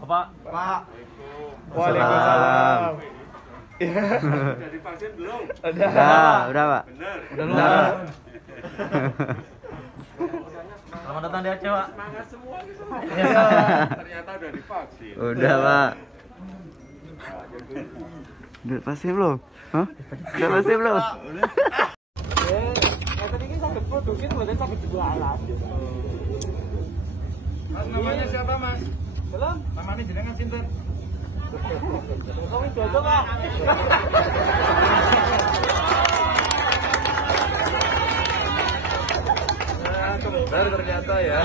Bapak. Pak. Waalaikumsalam. Udah divaksin belum? Udah, Pak. Bener. Udah. Selamat datang di Aceh, Pak. Semangat semua gitu. Ternyata udah divaksin. Udah, Pak. Udah pasti belum? Hah? Udah pasti belum? Tadi ini sampai produksi buatan sampai jualan. Mas, namanya siapa, Mas? Belum? Namanya jenengan sinten? Kamu cocok, Pak. Nah, kembar ternyata ya.